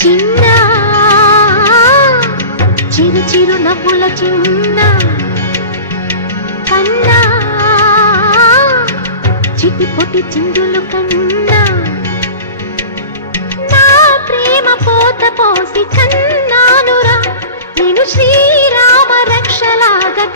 చిన్న చిరు చిరు నవ్వుల చిన్న కన్నా చిటిపొటి చిందులు కన్నా నా ప్రేమ పోత పోసి కన్నానురా నేను శ్రీరామ రక్షలాగా